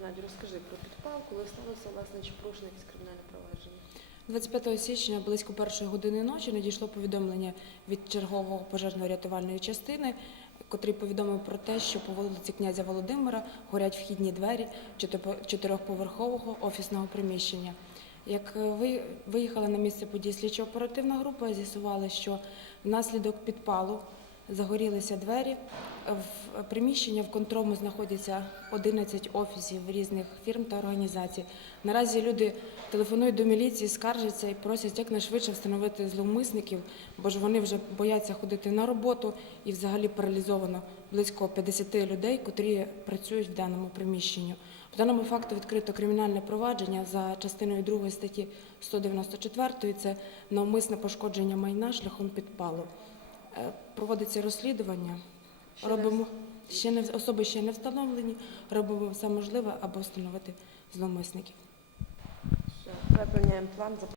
Геннадій, розкажи про підпал, коли сталося, власне, чи порушено якесь кримінальне провадження? 25 січня близько першої години ночі надійшло повідомлення від чергового пожежно-рятувальної частини, котрий повідомив про те, що по вулиці князя Володимира горять вхідні двері чотирьохповерхового офісного приміщення. Як е, ви виїхала на місце події слідчо-оперативна група, з'ясували, що внаслідок підпалу загорілися двері. В приміщенні, в контрому знаходяться 11 офісів різних фірм та організацій. Наразі люди телефонують до міліції, скаржаться і просять якнайшвидше встановити зловмисників, бо ж вони вже бояться ходити на роботу і взагалі паралізовано близько 50 людей, котрі працюють в даному приміщенні. По даному факту відкрито кримінальне провадження за частиною 2 статті 194 це навмисне пошкодження майна шляхом підпалу. Е, Проводиться розслідування. Робимо ще не особи ще не встановлені. Робимо все можливе, аби встановити зловмисників. Давай план.